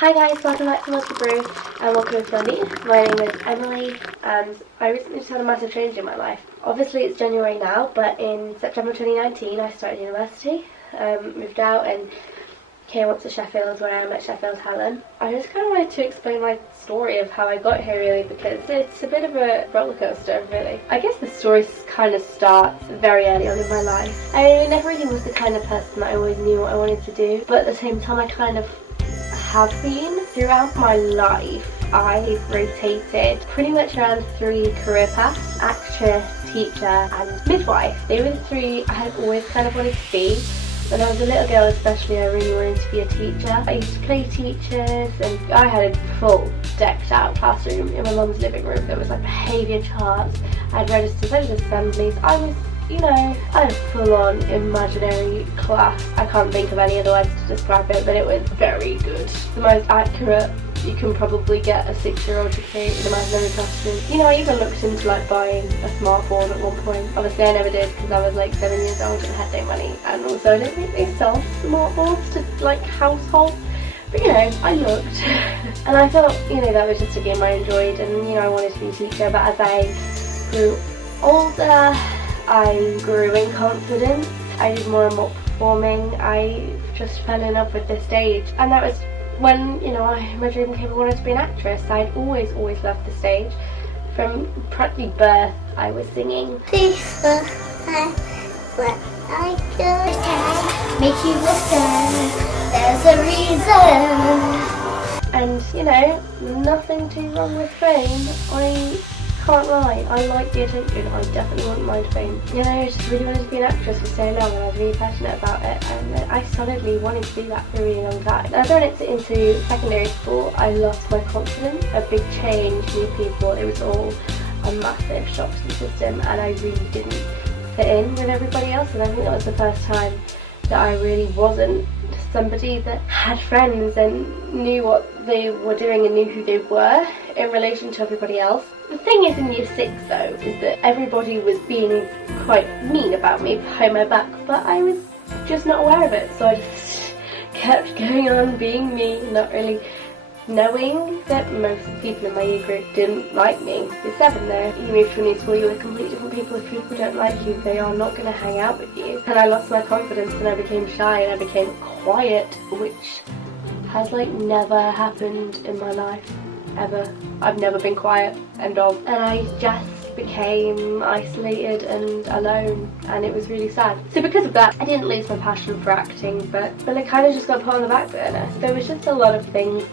Hi guys, welcome back to MilkyBrew and welcome to me. My name is Emily and I recently just had a massive change in my life. Obviously it's January now, but in September 2019 I started university, moved out and came up to Sheffield where I am at Sheffield Hallam. I just kind of wanted to explain my story of how I got here really, because it's a bit of a roller coaster really. I guess the story kind of starts very early on in my life. I never really was the kind of person that I always knew what I wanted to do, but at the same time I kind of have been. Throughout my life I've rotated pretty much around 3 career paths: actress, teacher and midwife. They were the 3 I had always kind of wanted to be. When I was a little girl especially, I really wanted to be a teacher. I used to play teachers and I had a full decked out classroom in my mum's living room. There was like behaviour charts, I had registers, I was assemblies, I was, I had a full-on imaginary class. I can't think of any other words to describe it, but it was very good. The most accurate you can probably get a 6-year-old to create an imaginary classroom. I even looked into like buying a smartphone at one point. Obviously I never did because I was like 7 years old and had no money, and also I don't think they sell smartphones to like households. But I looked and I thought, that was just a game I enjoyed, and I wanted to be a teacher. But as I grew older, I grew in confidence. I did more and more performing. I just fell in love with the stage, and that was when, my dream came. I wanted to be an actress. I'd always loved the stage. From practically birth, I was singing. This was what I could make you listen. There's a reason. And, nothing too wrong with fame. I can't lie, I like the attention. I definitely wouldn't mind fame. I just really wanted to be an actress for so long, and I was really passionate about it, and I solidly wanted to do that for a really long time. As I went into secondary school, I lost my confidence. A big change, new people, it was all a massive shock to the system, and I really didn't fit in with everybody else. And I think that was the first time that I really wasn't somebody that had friends and knew what they were doing and knew who they were in relation to everybody else. The thing is, in year 6 though, is that everybody was being quite mean about me behind my back, but I was just not aware of it, so I just kept going on being me, not really knowing that most of the people in my year group didn't like me. Year 7 though, you move to a new school, you're with completely different people. If people don't like you, they are not going to hang out with you. And I lost my confidence and I became shy and I became quiet, which has like never happened in my life, ever. I've never been quiet, end of. And I just became isolated and alone, and it was really sad. So because of that, I didn't lose my passion for acting, but it kind of just got put on the back burner. There was just a lot of things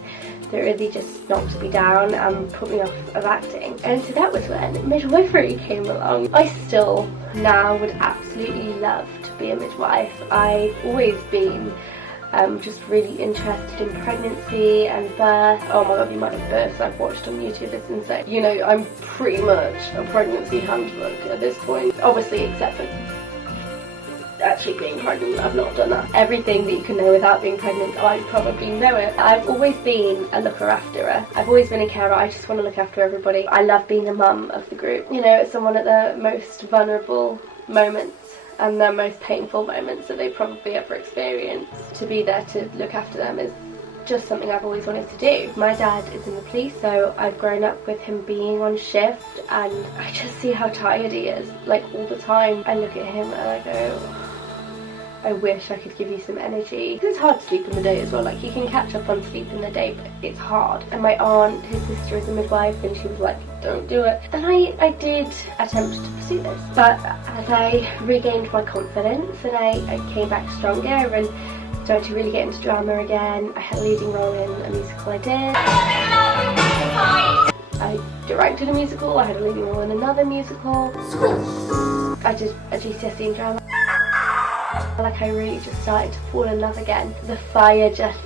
that really just knocked me down and put me off of acting. And so that was when midwifery came along. I still now would absolutely love to be a midwife. I've always been just really interested in pregnancy and birth. Oh my god, the amount of births I've watched on YouTube is insane. I'm pretty much a pregnancy handbook at this point. Obviously, except for actually being pregnant, I've not done that. Everything that you can know without being pregnant, I probably know it. I've always been a looker afterer. I've always been a carer. I just want to look after everybody. I love being the mum of the group. Someone at the most vulnerable moments and the most painful moments that they probably ever experienced. To be there to look after them is just something I've always wanted to do. My dad is in the police, so I've grown up with him being on shift, and I just see how tired he is, like all the time. I look at him and I go, I wish I could give you some energy. It's hard to sleep in the day as well. Like, you can catch up on sleep in the day, but it's hard. And my aunt, his sister, is a midwife, and she was like, don't do it. And I did attempt to pursue this, but as I regained my confidence and I came back stronger and started to really get into drama again, I had a leading role in a musical I did. I directed a musical, I had a leading role in another musical. I did a GCSE in drama. Like, I really just started to fall in love again. The fire just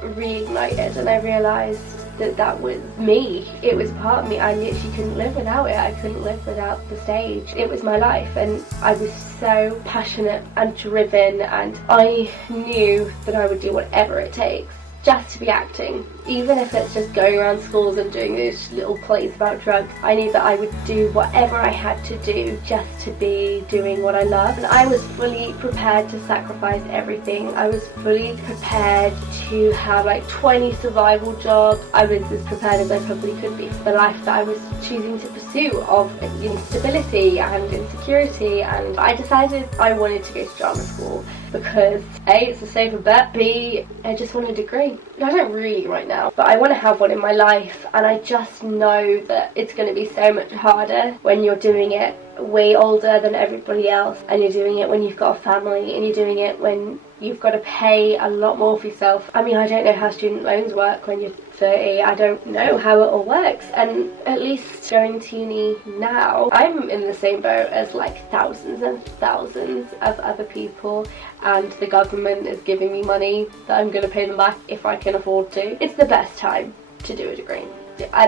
reignited and I realised that that was me. It was part of me. I literally couldn't live without it. I couldn't live without the stage. It was my life, and I was so passionate and driven, and I knew that I would do whatever it takes just to be acting. Even if it's just going around schools and doing these little plays about drugs, I knew that I would do whatever I had to do just to be doing what I love. And I was fully prepared to sacrifice everything. I was fully prepared to have like 20 survival jobs. I was as prepared as I probably could be for the life that I was choosing to pursue of instability and insecurity. And I decided I wanted to go to drama school because A, it's a safer bet, B, I just want a degree. I don't really right now, but I want to have one in my life, and I just know that it's going to be so much harder when you're doing it way older than everybody else, and you're doing it when you've got a family, and you're doing it when you've got to pay a lot more for yourself. I mean, I don't know how student loans work when you're 30, I don't know how it all works, and at least going to uni now, I'm in the same boat as like thousands and thousands of other people, and the government is giving me money that I'm going to pay them back if I can afford to. It's the best time to do a degree.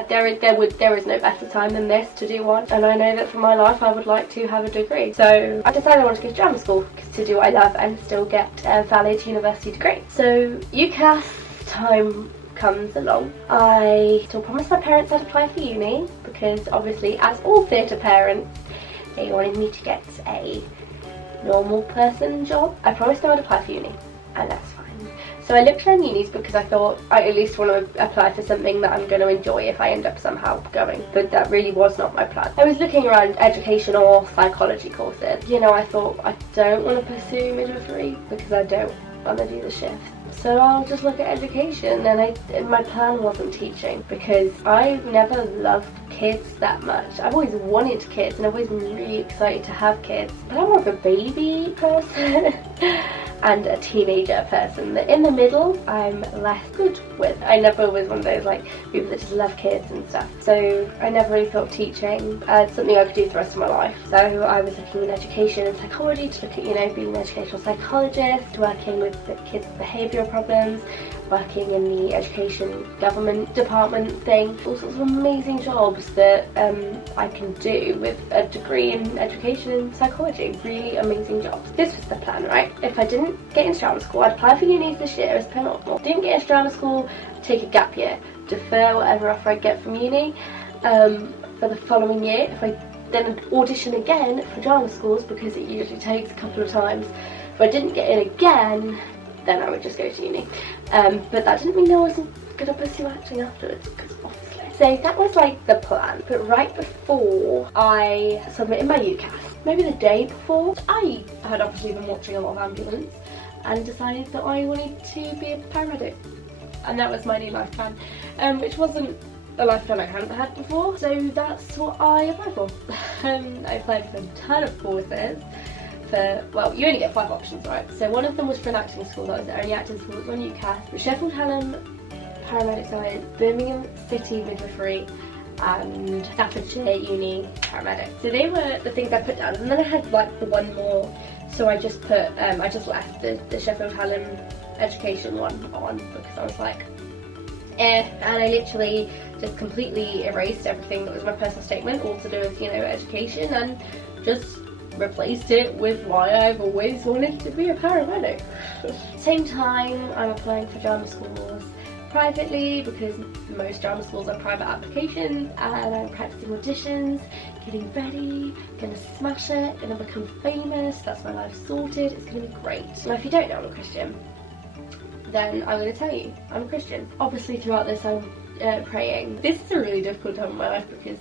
There is no better time than this to do one, and I know that for my life I would like to have a degree. So I decided I wanted to go to drama school to do what I love and still get a valid university degree. So UCAS time comes along. I still promised my parents I'd apply for uni because obviously, as all theatre parents, they wanted me to get a normal person job. I promised them I'd apply for uni, and that's fine. So I looked around unis because I thought I at least want to apply for something that I'm going to enjoy if I end up somehow going, but that really was not my plan. I was looking around education or psychology courses. You know, I thought I don't want to pursue midwifery because I don't want to do the shift. So I'll just look at education, and my plan wasn't teaching because I've never loved kids that much. I've always wanted kids and I've always been really excited to have kids, but I'm more of a baby person and a teenager person. In the middle, I'm less good with. I never was one of those like people that just love kids and stuff. So I never really thought teaching as something I could do for the rest of my life. So I was looking in education and psychology to look at, you know, being an educational psychologist, working with the kids' behavioural problems, working in the education government department thing, all sorts of amazing jobs that I can do with a degree in education and psychology. Really amazing jobs. This was the plan, right? If I didn't get into drama school, I'd apply for unis this year as per normal. Didn't get into drama school, take a gap year, defer whatever offer I get from uni for the following year. If I then audition again for drama schools, because it usually takes a couple of times, if I didn't get in again, then I would just go to uni. But that didn't mean I wasn't going to pursue acting afterwards, because obviously. So that was like the plan. But right before I submitted my UCAS, maybe the day before, I had obviously been watching a lot of Ambulance and decided that I wanted to be a paramedic. And that was my new life plan, which wasn't a life plan I hadn't had before. So that's what I applied for. I applied for a ton of courses. Well, you only get 5 options, right? So one of them was for an acting school. That was the only acting school that was on UCAS. The Sheffield Hallam Paramedic Science, Birmingham City Midwifery, and Staffordshire Uni Paramedic. So they were the things I put down, and then I had like the one more. So I just put, I just left the Sheffield Hallam education one on because I was like, and I literally just completely erased everything that was my personal statement, all to do with, you know, education, and just replaced it with why I've always wanted to be a paramedic. Same time, I'm applying for drama schools privately because most drama schools are private applications, and I'm practicing auditions, getting ready, gonna smash it, gonna become famous. That's my life sorted. It's gonna be great. Now, if you don't know I'm a Christian, then I'm going to tell you I'm a Christian. Obviously throughout this I'm praying. This is a really difficult time in my life because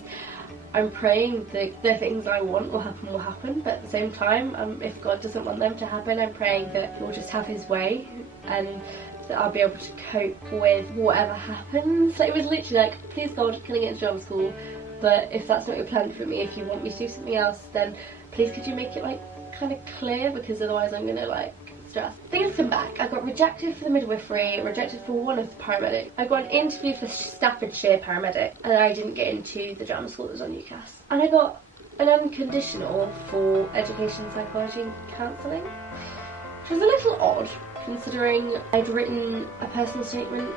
I'm praying the things I want will happen, but at the same time, if God doesn't want them to happen, I'm praying that He'll just have His way and that I'll be able to cope with whatever happens. So it was literally like, please God, can I get into drama school? But if that's not your plan for me, if you want me to do something else, then please could you make it like kind of clear, because otherwise I'm gonna like stress. Things come back. I got rejected for the midwifery, rejected for one of the paramedics. I got an interview for Staffordshire paramedic, and I didn't get into the drama school that was on UCAS. And I got an unconditional for education, psychology and counselling, which was a little odd considering I'd written a personal statement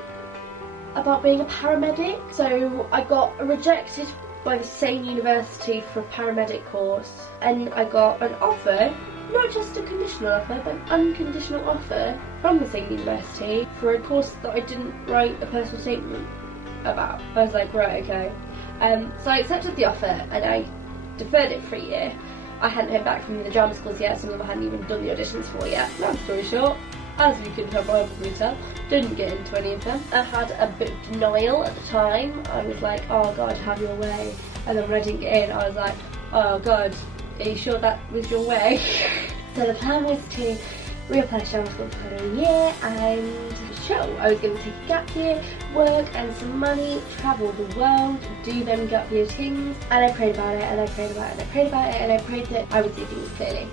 about being a paramedic. So I got rejected by the same university for a paramedic course, and I got an offer not just a conditional offer, but an unconditional offer from the same university for a course that I didn't write a personal statement about. I was like, right, okay. So I accepted the offer and I deferred it for a year. I hadn't heard back from the drama schools yet, some of them I hadn't even done the auditions for yet. Long story short, as you can probably tell, didn't get into any of them. I had a bit of denial at the time. I was like, oh God, have your way. And then when I didn't get in, I was like, oh God, are you sure that was your way? So the plan was to reapply to drama school for a year and show. I was going to take a gap year, work and some money, travel the world, do them gap year things. And I prayed about it and I prayed about it and I prayed about it and I prayed that I would see things clearly.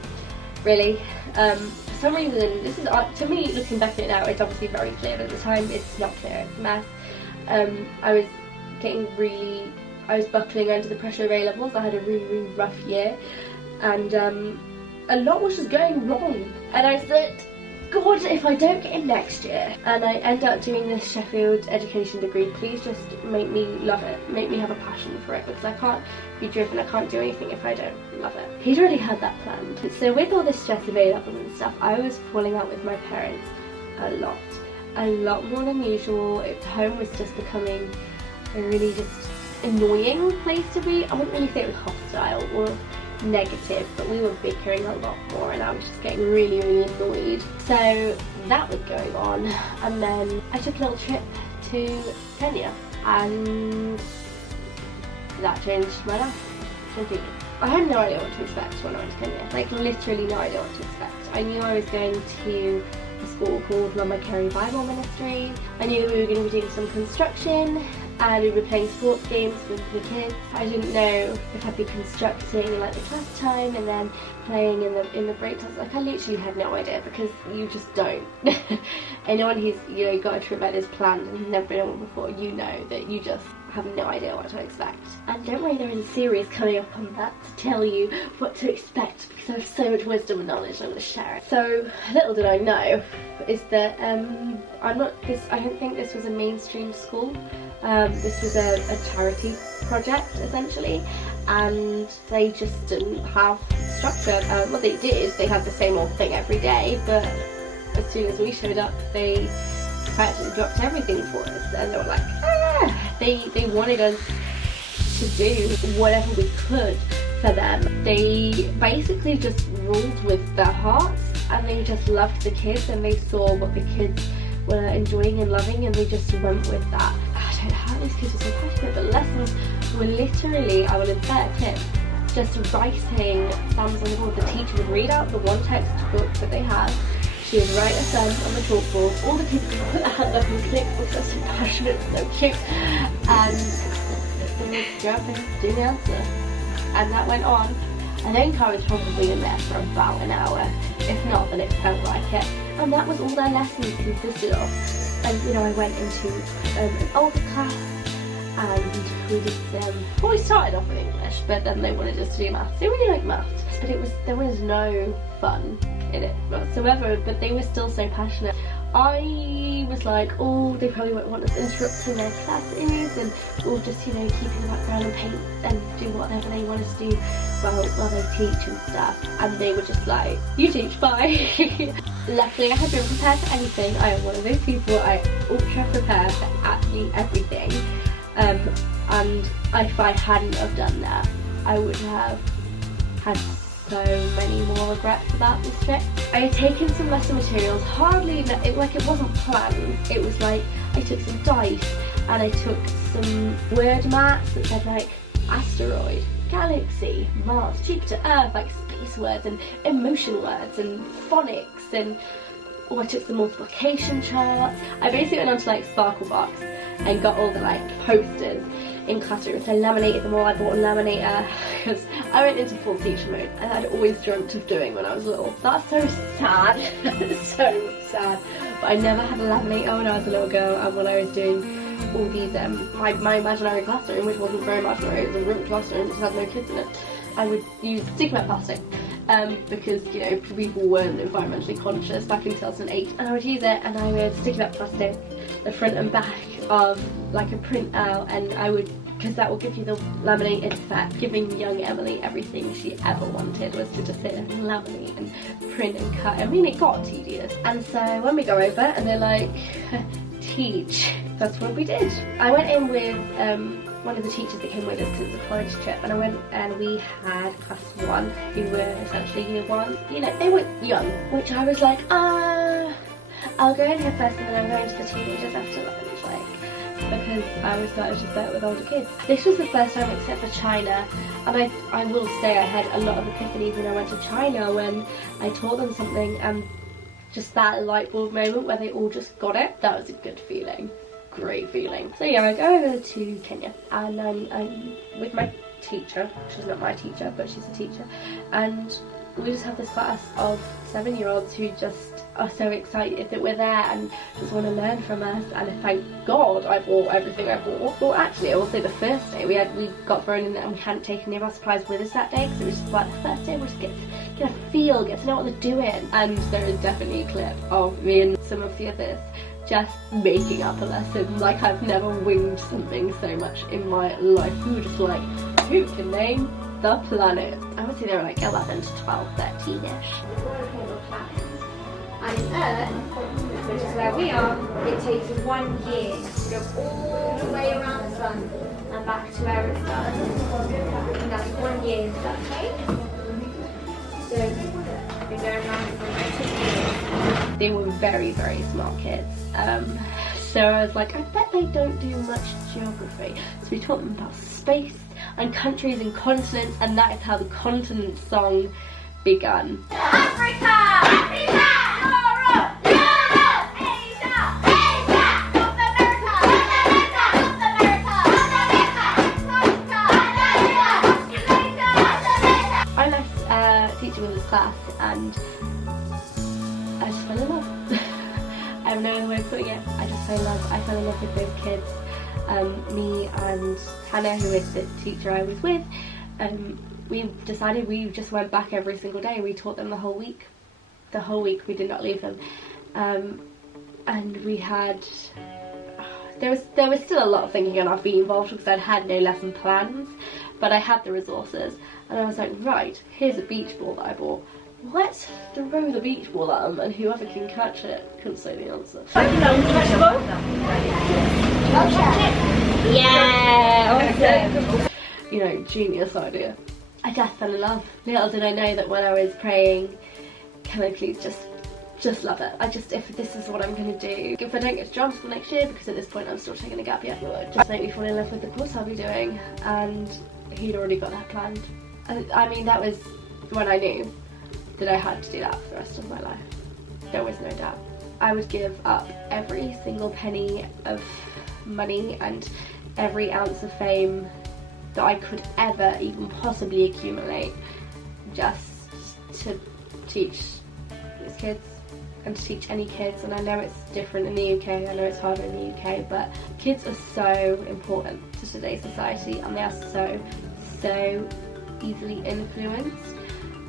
Really. For some reason, this is, to me, looking back at it now, it's obviously very clear, but at the time it's not clear, it's a mess. I was buckling under the pressure of A-levels. I had a really, really rough year and a lot was just going wrong. And I said, God, if I don't get in next year and I end up doing this Sheffield education degree, please just make me love it, make me have a passion for it, because I can't be driven, I can't do anything if I don't love it. He'd already had that planned. So with all this stress of A-levels and stuff, I was falling out with my parents a lot more than usual. Home was just becoming a really just annoying place to be. I wouldn't really say it was hostile or negative, but we were bickering a lot more and I was just getting really, really annoyed. So that was going on, and then I took a little trip to Kenya and that changed my life completely. I had no idea what to expect when I went to Kenya, like literally no idea what to expect. I knew I was going to a school called Mama Carey Bible Ministry. I knew that we were going to be doing some construction and we were playing sports games with the kids. I didn't know if I'd be constructing like the class time and then playing in the break times. Like I literally had no idea, because you just don't. Anyone who's got a trip like this planned and has never been on one before, you know that you just have no idea what to expect. And don't worry, there is a series coming up on that to tell you what to expect, because I have so much wisdom and knowledge and I'm going to share it. So little did I know is that I don't think this was a mainstream school. This was a charity project essentially, and they just didn't have structure. Well, they did, they had the same old thing every day, but as soon as we showed up they practically dropped everything for us, and they were like, they wanted us to do whatever we could for them. They basically just ruled with their hearts, and they just loved the kids, and they saw what the kids were enjoying and loving, and they just went with that. I don't know how these kids were so passionate, but lessons were literally, I will insert a clip, just writing sums on the board. The teacher would read out the one textbook that they had, she would write a sum on the chalkboard, all the kids would put their hand up and click, was just so passionate, so cute, and they would go up and do the answer. And that went on. I think I was probably in there for about an hour, if not then it felt like it. And that was all their lessons consisted of. And I went into an older class and we did well, we started off with English, but then they wanted us to do maths. They really liked maths, but there was no fun in it whatsoever, but they were still so passionate. I was like, oh, they probably won't want us interrupting their classes, and we'll just, keep in the background and paint and do whatever they want us to do while they teach and stuff. And they were just like, you teach, bye. Luckily, I had been prepared for anything. I am one of those people, I ultra prepare for absolutely everything. And if I hadn't have done that, I would have had so many more regrets about this trip. I had taken some lesson materials, it wasn't planned. It was like, I took some dice and I took some word maps that said like asteroid, galaxy, Mars, Jupiter, Earth, like space words and emotion words and phonics, and I took some multiplication charts. I basically went onto like Sparklebox and got all the like posters in classrooms. I laminated them all. I bought a laminator because I went into full teacher mode, and I'd always dreamt of doing when I was little. That's so sad. So sad. But I never had a laminator when I was a little girl, and when I was doing all these my imaginary classroom, which wasn't very imaginary, it was a room classroom, which had no kids in it, I would use sticky note plastic. Because people weren't environmentally conscious back in 2008, and I would use it and I would stick it up plastic the front and back of like a printout, and I would because that will give you the laminated effect. Giving young Emily everything she ever wanted was to just sit and laminate and print and cut. I mean, it got tedious. And so when we go over and they're like, teach, that's what we did. I went in with one of the teachers that came with us because it was a college trip, and I went and we had class 1 who were essentially year 1. You know, they were young, which I was like, I'll go in here first and then I'm going to the teenagers after lunch, like, because I was just there with older kids. This was the first time except for China, and I will say I had a lot of epiphanies when I went to China when I taught them something, and just that light bulb moment where they all just got it, that was a good feeling. Great feeling. So yeah, I go over to Kenya and I'm with my teacher. She's not my teacher, but she's a teacher, and we just have this class of 7-year-olds who just are so excited that we're there and just want to learn from us. And thank God I bought everything I bought. Well, actually, I will say the first day we got thrown in there and we hadn't taken any of our supplies with us that day, because it was just like the first day we just get to know what they're doing. And there is definitely a clip of me and some of the others just making up a lesson. Like, I've never winged something so much in my life. We were just like, who can name the planet? I would say they were like 11 to 12, 13-ish. And in Earth, which is where we are, it takes 1 year to go all the way around the sun and back to where it started. And that's 1 year that takes. So we're going around for 2 years. They were very, very smart kids. So I was like, I bet they don't do much geography. So we taught them about space and countries and continents, and that is how the continent song began. Africa! Africa! Europe! Europe! Asia! Asia! North America! North America! North America! Africa! I left teaching with this class and I just fell in love. I have no other way of putting it. I just fell in love. I fell in love with those kids. Me and Hannah, who is the teacher I was with, we decided we just went back every single day. We taught them the whole week. The whole week we did not leave them. And we had, there was still a lot of thinking on our feet involved because I'd had no lesson plans, but I had the resources. And I was like, right, here's a beach ball that I bought. Let's throw the beach ball at them and whoever can catch it couldn't say the answer. Yeah, awesome. You know, genius idea. I just fell in love. Little did I know that when I was praying, can I please just love it. If this is what I'm going to do, if I don't get to drama school next year, because at this point I'm still taking a gap year, just make me fall in love with the course I'll be doing. And he'd already got that planned. I mean, that was when I knew that I had to do that for the rest of my life. There was no doubt. I would give up every single penny of money and every ounce of fame that I could ever even possibly accumulate just to teach these kids and to teach any kids. And I know it's different in the UK, I know it's harder in the UK, but kids are so important to today's society and they are so easily influenced.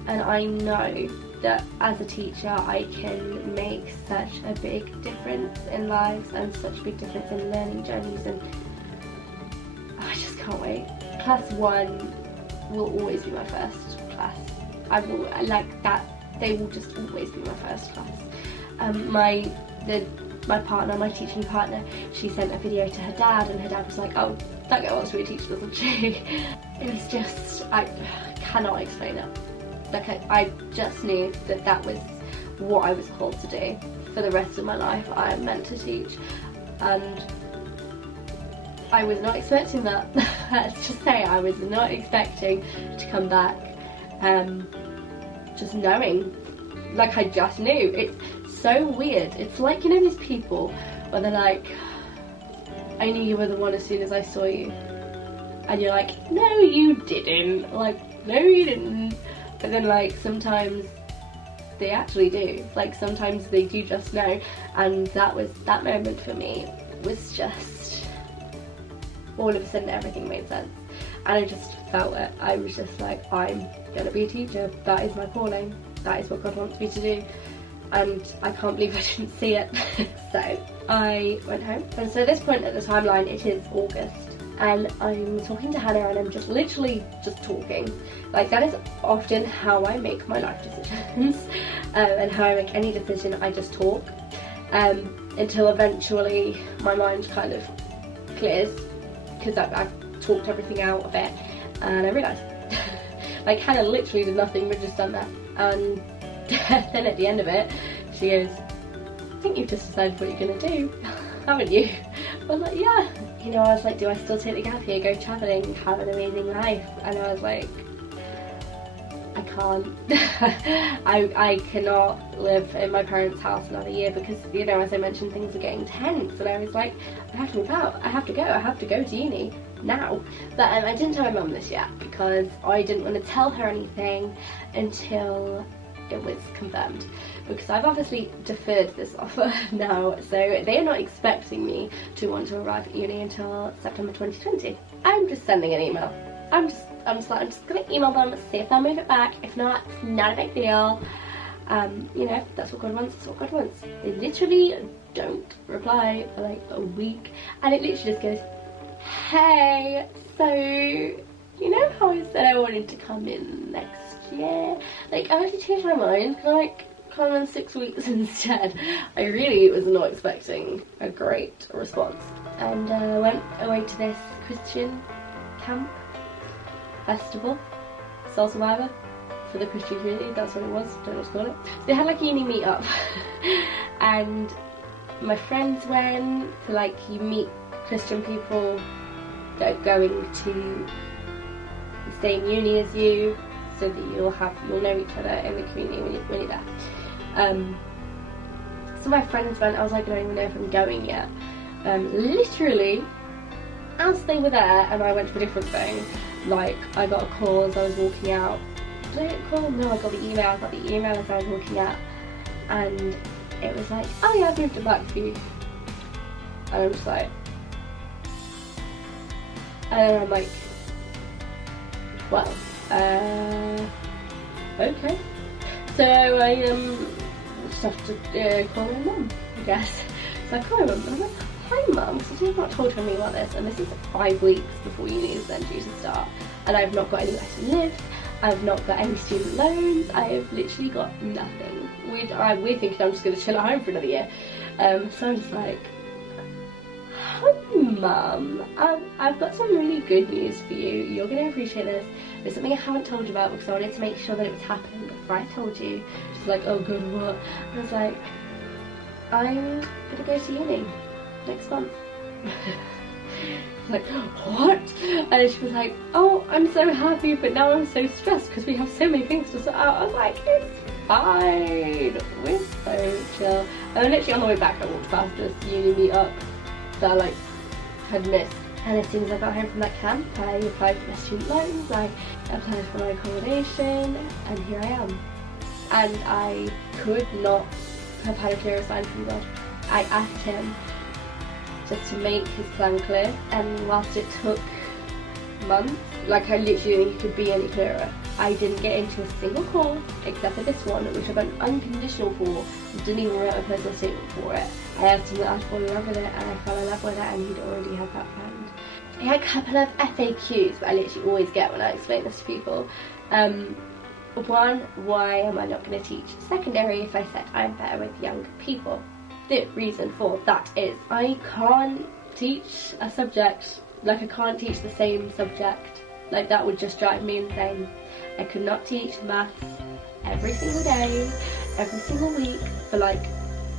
And I know that as a teacher I can make such a big difference in lives and such a big difference in learning journeys, and I just can't wait. Class 1 will always be my first class. I will, like that, they will just always be my first class. My partner, my teaching partner, she sent a video to her dad and her dad was like, oh, that girl wants to be a teacher, doesn't she? It was just, I cannot explain it. Like I just knew that that was what I was called to do for the rest of my life. I am meant to teach, and I was not expecting that. Let's just say I was not expecting to come back just knowing, like I just knew. It's so weird. It's like, you know, these people where they're like, I knew you were the one as soon as I saw you, and you're like, no you didn't, like no you didn't. But then, like, sometimes they actually do. Like, sometimes they do just know. And that moment for me was just, all of a sudden everything made sense. And I just felt it. I was just like, I'm gonna be a teacher. That is my calling. That is what God wants me to do. And I can't believe I didn't see it. So I went home. And so at this point at the timeline, it is August. and I'm talking to Hannah, and I'm just literally just talking. Like, that is often how I make my life decisions, and how I make any decision. I just talk, until eventually my mind kind of clears, because I've talked everything out a bit, and I realised, like, Hannah literally did nothing but just done that, and then at the end of it, she goes, I think you've just decided what you're going to do, haven't you? I was like, yeah. You know, I was like, do I still take the gap year, go travelling, have an amazing life? And I was like, I can't. I cannot live in my parents' house another year because, you know, as I mentioned, things are getting tense, and I was like, I have to move out, I have to go to uni now. But I didn't tell my mum this yet because I didn't want to tell her anything until it was confirmed, because I've obviously deferred this offer now, so they're not expecting me to want to arrive at uni until September 2020. I'm just sending an email. I'm just gonna email them, see if they'll move it back. If not, it's not a big deal. You know, that's what God wants, that's what God wants. They literally don't reply for like a week, and it literally just goes, hey, so you know how I said I wanted to come in next year? Like, I actually changed my mind, can I like come in 6 weeks instead? I really was not expecting a great response, and went away to this Christian camp festival, Soul Survivor for the Christian community, that's what it was, don't know what to call it. So they had like a uni meet up and my friends went, so like you meet Christian people that are going to the same uni as you, so that you'll know each other in the community when you're there. So my friends went, I was like, I don't even know if I'm going yet. Literally, as they were there and I went to a different thing, like I got a call as I was walking out. Did I get a call? No, I got the email. I got the email as I was walking out, and it was like, oh yeah, I've moved it back for you. And I'm just like, and then I'm like, well, okay. So I just have to call my mum, I guess. So I call my mum and I'm like, hi mum, because you've not told me about this, and this is 5 weeks before uni is then due to start, and I've not got anywhere to live, I've not got any student loans, I have literally got nothing. We're thinking I'm just going to chill at home for another year. So I'm just like, hi mum, I've got some really good news for you, you're going to appreciate this. There's something I haven't told you about because I wanted to make sure that it was happening before I told you. She's like, oh good, what? And I was like, I'm going to go to uni next month. Like, what? And then she was like, oh, I'm so happy, but now I'm so stressed because we have so many things to sort out. I was like, it's fine, we're so chill. And then literally on the way back I walked past this uni meet up that I like had missed, and as soon as I got home from that camp I applied for my student loans, I applied for my accommodation, and here I am. And I could not have had a clearer sign from God. I asked him just to make his plan clear, and whilst it took months, like I literally didn't think it could be any clearer. I didn't get into a single course except for this one, which I got unconditional for, didn't even write a personal statement for it. I asked him that I'd fall in love with it, and I fell in love with it, and he'd already had that planned. I had a couple of FAQs that I literally always get when I explain this to people. One, why am I not going to teach secondary if I said I'm better with young people? The reason for that is I can't teach a subject, like I can't teach the same subject, like that would just drive me insane. I could not teach maths every single day, every single week for like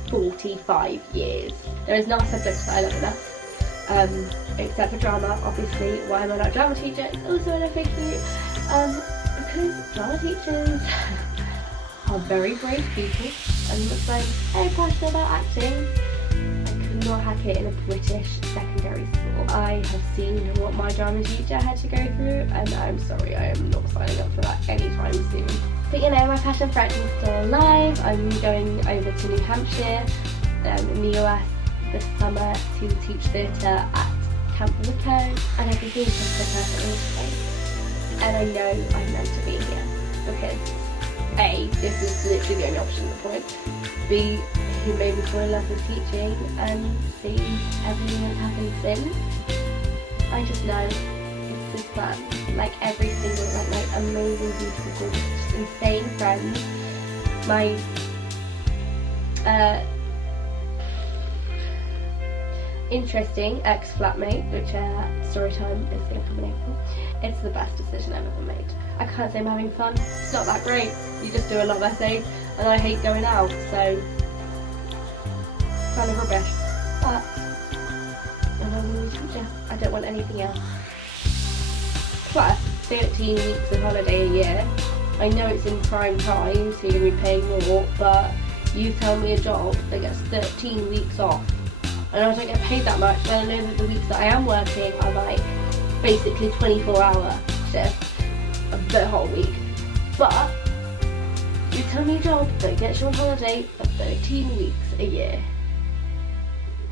45 years. There is not a subject that I love enough, except for drama, obviously. Why am I not a drama teacher? It's also an FAQ, because drama teachers are very brave people, and it's like, hey, passionate about acting. I could not hack it in a British secondary school. I have seen what my drama teacher had to go through, and I'm sorry, I am not signing up for that anytime soon. But you know, my passion for acting is still alive. I'm going over to New Hampshire in the US this summer to teach theatre at Camp Victure, and everything's just so perfectly in place. And I know I'm meant to be here because A, this is literally the only option at the point. B, he made me fall in love with teaching, and C, everything that's happened since I just know it's this man. Like every single, like my amazing, beautiful, gorgeous, just insane friends. My interesting ex-flatmate, which story time is going to come in April. It's the best decision I've ever made. I can't say I'm having fun. It's not that great. You just do a love essay, and I hate going out, so kind of rubbish. But I'm a new teacher. I don't want anything else. Plus, 13 weeks of holiday a year. I know it's in prime time, so you're going to be paying more, but you tell me a job that gets 13 weeks off, and I don't get paid that much, but I know that the weeks that I am working are like basically 24-hour shifts of the whole week. But you tell me a job that gets you on holiday for 13 weeks a year.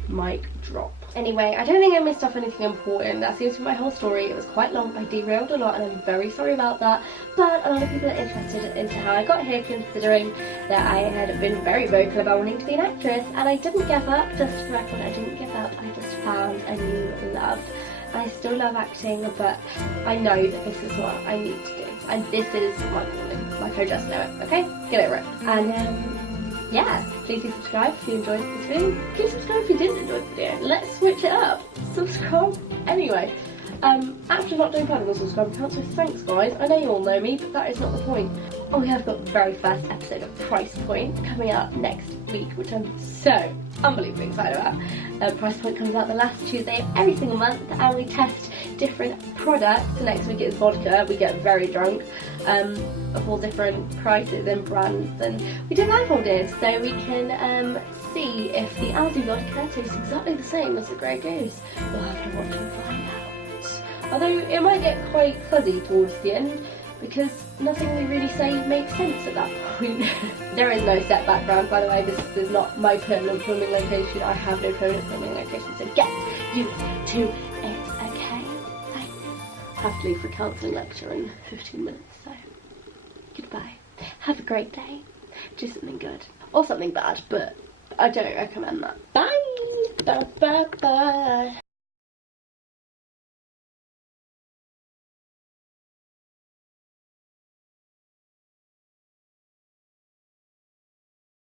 Mic drop. Anyway, I don't think I missed off anything important. That seems to be my whole story. It was quite long. I derailed a lot, and I'm very sorry about that. But a lot of people are interested into how I got here, considering that I had been very vocal about wanting to be an actress, and I didn't give up. Just for the record, I didn't give up. I just found a new love. I still love acting, but I know that this is what I need to do, and this is my calling. Like, I just know it. Okay, get over it. And yeah, please do subscribe if you enjoyed this video. Please subscribe if you didn't enjoy the video. Let's switch it up. Subscribe anyway. Actually not doing part of the subscribe account, so thanks guys. I know you all know me, but that is not the point. Oh, we have got the very first episode of Price Point coming out next week, which I'm so unbelievably excited about. Price Point comes out the last Tuesday of every single month, and we test different products. So next week it's vodka. We get very drunk, of all different prices and brands, and we do blindfolded, so we can see if the Aldi vodka tastes exactly the same as the Grey Goose. We'll have to watch and find out. Although it might get quite fuzzy towards the end, because nothing we really say makes sense at that point. There is no set background, by the way. This is not my permanent filming location. I have no permanent filming location, so get used to it, okay? Thanks. I have to leave for a counselling lecture in 15 minutes, so goodbye. Have a great day. Do something good. Or something bad, but I don't recommend that. Bye! Bye bye bye!